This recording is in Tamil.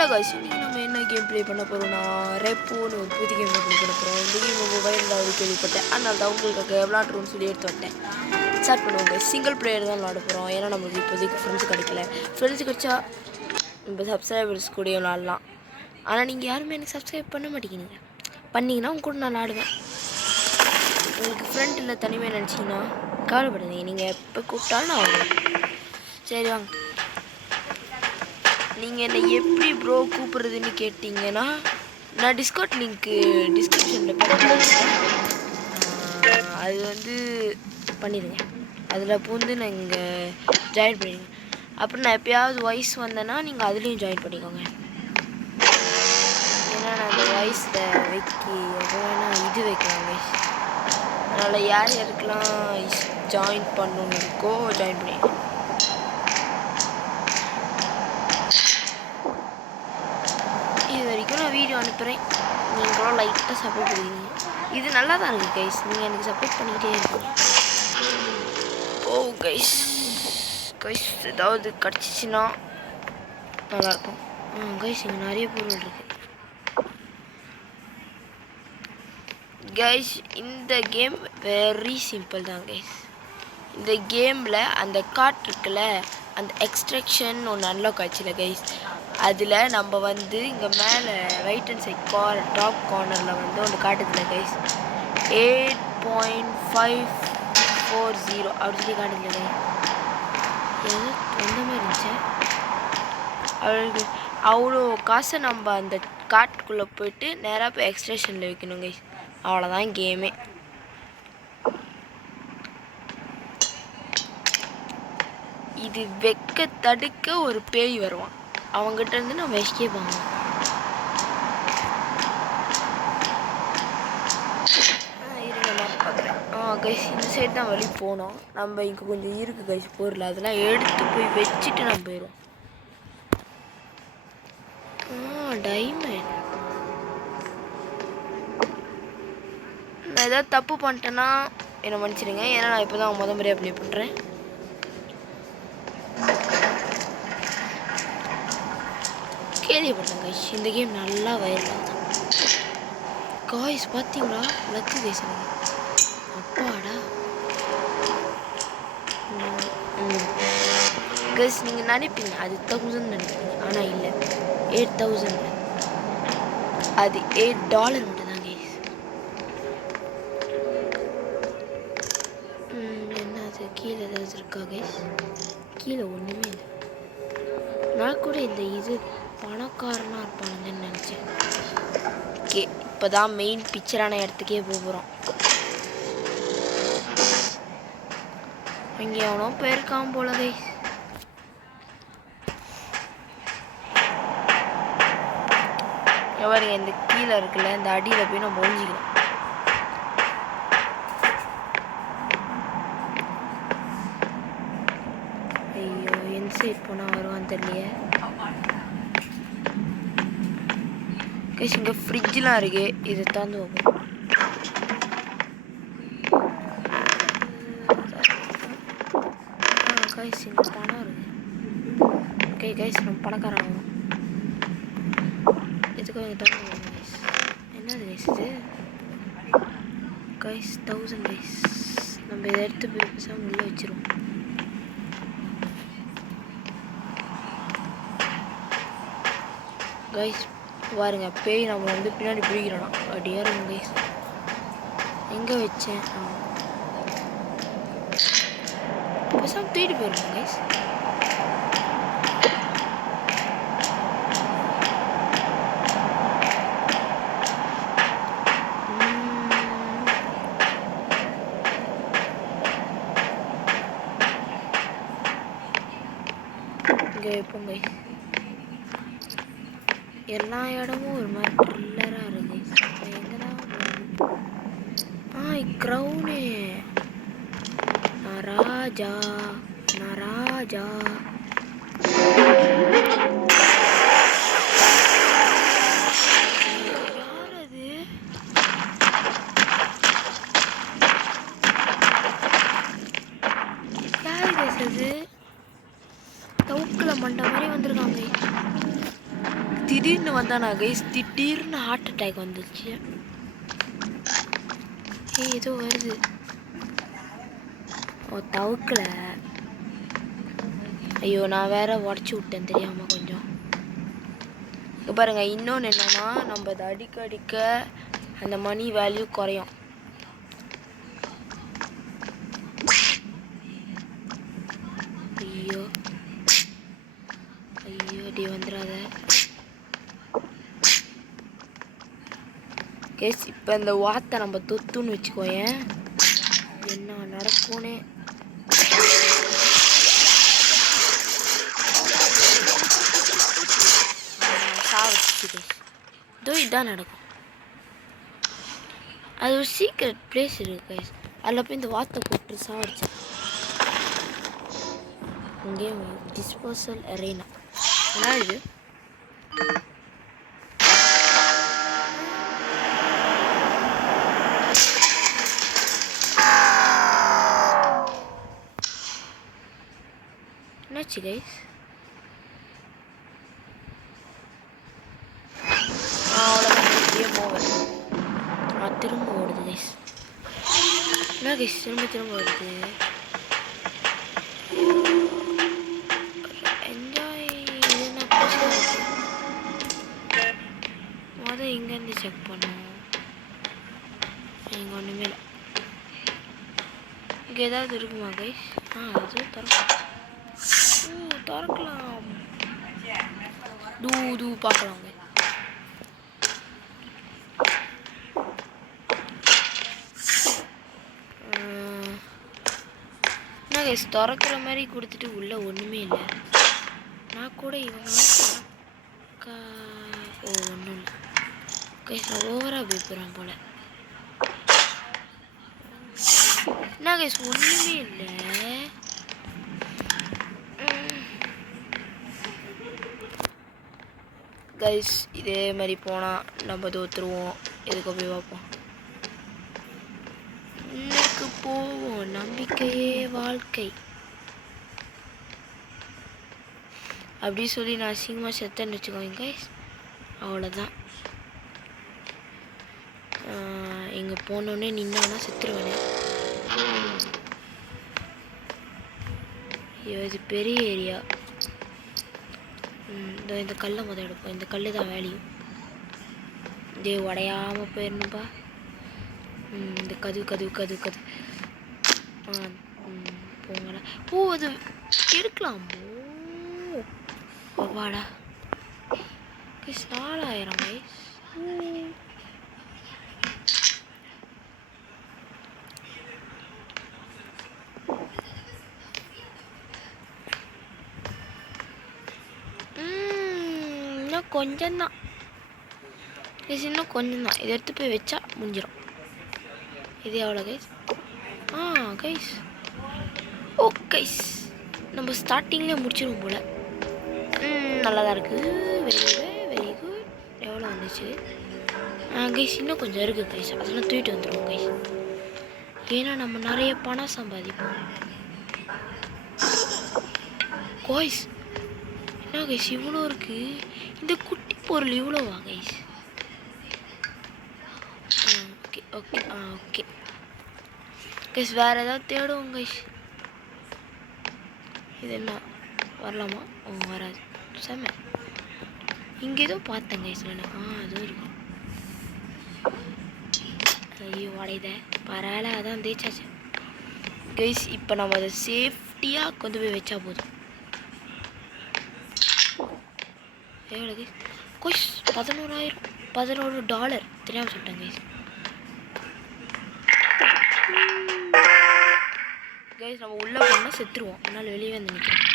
ஹலோ காய்ஸ், இன்றைக்கி நம்ம என்ன கேம் ப்ளே பண்ண போகிறோம்னா ரெப்போன்னு ஒரு புது கேம் ப்ளே பண்ண போகிறோம். இந்த கேம் மொபைலில் வந்து கேள்விப்பட்டேன், அதனால தான் உங்களுக்கு விளாட்றோன்னு சொல்லி எடுத்து வந்தேன். ஸ்டார்ட் பண்ணுவாங்க. சிங்கிள் பிளேயர் தான் விளாட போகிறோம். ஏன்னா நம்மளுக்கு இப்போதைக்கு ஃப்ரெண்ட்ஸ் கிடைக்கல. ஃப்ரெண்ட்ஸ் கிடைச்சா நம்ம சப்ஸ்கிரைபர்ஸ் கூட விளாட்லாம். ஆனால் நீங்கள் யாருமே எனக்கு சப்ஸ்கிரைப் பண்ண மாட்டேங்கிறீங்க. பண்ணிங்கன்னா உங்க கூட நான் விளாடுவேன். உங்களுக்கு ஃப்ரெண்ட் இல்லை தனிமையாக நினச்சிங்கன்னா கவலைப்படுங்க. நீங்கள் எப்போ கூப்பிட்டாலும் நான் வருவேன். சரி வாங்க. நீங்கள் என்னை எப்படி ப்ரோ கூப்பிட்றதுன்னு கேட்டிங்கன்னா, நான் டிஸ்கவுண்ட் லிங்க்கு டிஸ்கிரிப்ஷனில் போட்டுருக்கேன். அது வந்து பண்ணிடுங்க. அதில் பூந்து நீங்கள் ஜாயின் பண்ணிடுங்க. அப்புறம் நான் எப்போயாவது வாய்ஸ் வந்தேன்னா நீங்கள் அதுலேயும் ஜாயின் பண்ணிக்கோங்க. ஏன்னா நான் அந்த வாய்ஸில் எப்போ வேணால் இது வைக்கலாம் வாய்ஸ். அதனால் யார் யாருக்கெல்லாம் ஜாயின் பண்ணணுன்னு இருக்கோ ஜாயின் பண்ணிடுங்க. இது வரைக்கும் நான் வீடியோ அனுப்புகிறேன். நீங்களும் லைட்டாக சப்போர்ட் பண்ணுவீங்க. இது நல்லா தான் இருக்குது கைஸ். நீங்கள் எனக்கு சப்போர்ட் பண்ணிக்கிட்டே இருக்கீங்க. ஓ கைஸ் ஏதாவது கிடச்சிச்சின்னா நல்லாயிருக்கும். கைஸ் இங்கே நிறைய பொருள் இருக்குது. கைஸ் இந்த கேம் வெரி சிம்பிள் தான் கைஸ். இந்த கேமில் அந்த கார்ட் இருக்குல்ல, அந்த எக்ஸ்ட்ராக்ஷன் ஒன்று அன்லாக் ஆச்சுல கைஸ், அதில் நம்ம வந்து இங்கே மேலே ரைட் ஹேண்ட் சைட் டாப் கார்னரில் வந்து ஒன்று காட்டுதில்ல கைஸ், 8.540 அப்படி சொல்லி காட்டுதில்ல கைஸ். எது எந்த மாதிரி இருந்துச்சு அவளுக்கு அவ்வளோ காசை நம்ம அந்த கார்ட்டுக்குள்ளே போயிட்டு நேராக போய் எக்ஸ்ட்ராக்ஷனில் வைக்கணும் கைஸ். அவ்வளோதான் கேமே. இது வைக்க தடுக்க ஒரு பேய் வருவான். அவங்ககிட்ட இருந்து நம்ம எஸ்கேப் ஆகணும். இருங்க மேப் பார்க்குறேன். கைஸ் இந்த சைடு தான் வழி போனோம். நம்ம இங்கே கொஞ்சம் இருக்குது கைஸ் பொருள், அதெல்லாம் எடுத்து போய் வச்சுட்டு நம்ம போயிடுவோம். டைமண்ட். நான் ஏதாவது தப்பு பண்ணிட்டேன்னா என்னை மன்னிச்சிடுங்க. ஏன்னா நான் இப்போ தான் முத முறையாக ப்ளே பண்ணுறேன். கேள்விப்பட்டேன் கைஸ் இந்த கேம் நல்லா வைரலாக தான். காய்ஸ் பார்த்தீங்களா, லக்கு கைஸ் எனக்கு. அப்பாடா கைஸ், நீங்கள் நினைப்பீங்க அது 1000 நினைப்பீங்க, ஆனால் இல்லை, 8000. அது $8 மட்டும் தான் கைஸ். என்ன அது கீழே ஏதாவது இருக்கா கைஸ்? கீழே ஒன்றுமே இல்லை. நான் கூட இந்த இது பணக்காரனாக இருப்பானுங்கன்னு நினச்சேன். ஓகே, இப்போ தான் மெயின் பிக்சரான இடத்துக்கே போகிறோம். இங்கே எவனோ போயிருக்கான் போல கைஸ். பாருங்க இந்த கீழே இருக்குல்ல, இந்த அடியில் போய் நம்ம ஒழிஞ்சிக்கலாம். ஐயோ எந்த சைட் போனால் வருவான்னு தெரியலையே கைஸ். இங்கே ஃப்ரிட்ஜெலாம் இருக்கு, இதை தாந்து வைப்போம். கைஸ் இங்கே பணம் இருக்கு. ஓகே கைஸ் நம்ம பணக்காரன் ஆகும். இதுக்கு தாந்து வைப்போம் கைஸ். என்னது கைஸ் இது? Guys 1000 guys. நம்ம இதை எடுத்து போய் பேசாமல் உள்ளே வச்சிருவோம். கைஸ் பாருங்க, பேய் நம்ம வந்து பின்னாடி பிடிக்கிறோம். அப்படியே இருக்கும் கைஸ். எங்கே வச்சேன்? பேசாமல் தேடி போயிருக்கோம் கைஸ். இங்கே வைப்போம் கைஸ். எல்லா இடமும் ஒரு மாதிரி த்ரில்லராக இருக்கு. எங்கதான் க்ரௌனு நராஜா நராஜா. யார் அது? யார் பேசுறது? தவுக்கில் மண்டை மாதிரி வந்திருக்காங்க. திடீர்னு வந்தானா கைஸ், திடீர்னு ஹார்ட் அட்டாக் வந்துச்சு. ஏதோ வருது. ஓ தவுக்கல. ஐயோ நான் வேற உடச்சி விட்டேன் தெரியாம கொஞ்சம். இப்போ பாருங்க, இன்னொன்று என்னன்னா, நம்ம அதை அடிக்க அடிக்க அந்த மணி வேல்யூ குறையும். ஐயோ ஐயோ டி வந்துடாத கேஸ். இப்போ இந்த வார்த்தை நம்ம தொத்துன்னு வச்சுக்கோயேன், என்ன நடக்கும்னே. சாவடிச்சு கேஸ், இதோ இதான் நடக்கும். அது ஒரு சீக்ரெட் பிளேஸ் இருக்கு கைஸ், அதில் போய் இந்த வார்த்தை போட்டு சாவடிச்சு. இங்கே டிஸ்போசல் அரேனா என்ன இது? என்னாச்சு கைஸ்? திரும்ப ஓடுது கைஸ். என்ன கைஸ் திரும்ப ஓடுது? என்ஜாய். இது என்ன மொதல் இங்கேருந்து செக் பண்ணுவோம். இங்கே ஒன்றுமே இல்லை. இங்கே ஏதாவது இருக்குமா கைஸ்? அது திறக்கலாம். தூ பார்க்கலாம். என்ன கைஸ் திறக்கிற மாதிரி கொடுத்துட்டு உள்ள ஒன்றுமே இல்லை. நான் கூட இவங்க ஒன்றும் இல்லை கைஸ். நான் ஓவராக போய்ப்புறேன் போல. என்ன கைஸ் ஒன்றுமே இல்லை. கைஸ் இதே மாதிரி போனால் நம்ம தோற்றுருவோம். எதுக்கு போய் பார்ப்போம். இன்னைக்கு போவோம், நம்பிக்கையே வாழ்க்கை அப்படி சொல்லி நான் அசிங்கமாக செத்தேன்னு வச்சுக்கோங்க கைஸ். அவ்வளோதான். இங்கே போனோடனே நின்னானா செத்துருவேனே. இது பெரிய ஏரியா. இந்த கல்லை முதல் எடுப்போம். இந்த கல் தான் வேல்யூ. இதே உடையாமல் போயிடணும்பா. இந்த கது போங்களா. அது எடுக்கலாமோ? வாடா கைஸ் 4000 கைஸ். இன்னும் கொஞ்சம்தான் கைஸ், இன்னும் கொஞ்சம்தான். இதை எடுத்து போய் வச்சா முடிஞ்சிடும். இது எவ்வளோ கைஸ்? கைஸ் ஓ கைஸ் நம்ம ஸ்டார்டிங்லேயே முடிச்சிடும் போல். நல்லா தான் இருக்குது. Very good. எவ்வளோ வந்துச்சு கைஸ்? இன்னும் கொஞ்சம் இருக்குது கைஸ். அதெல்லாம் தூக்கிட்டு வந்துடுவோம் கைஸ். ஏன்னா நம்ம நிறைய பணம் சம்பாதிப்போம் கைஸ். என்ன கைஸ் இவ்வளோ இருக்குது? இந்த குட்டி பொருள் இவ்வளோவா கைஸ்? ஓகே கைஸ் வேறு ஏதாவது தேடுவோம் கைஸ். இது என்ன வரலாமா? வராது. செம்ம. இங்கே ஏதோ பார்த்தேன் கைஸ் நான். அதுவும் இருக்கும். ஐயோ உடையத பரவாயில்ல, அதான் தேய்ச்சாச்சு கைஸ். இப்போ நம்ம அதை சேஃப்டியாக கொண்டு போய் வச்சா போதும். எவ்வளோ கைஸ்? கொஷ் $11,000 தெரியாமல் சொல்லிட்டேன் கைஸ். கைஸ் நம்ம உள்ளே போனால் செத்துருவோம். அதனால் வெளியே வந்து நிற்கிறோம்.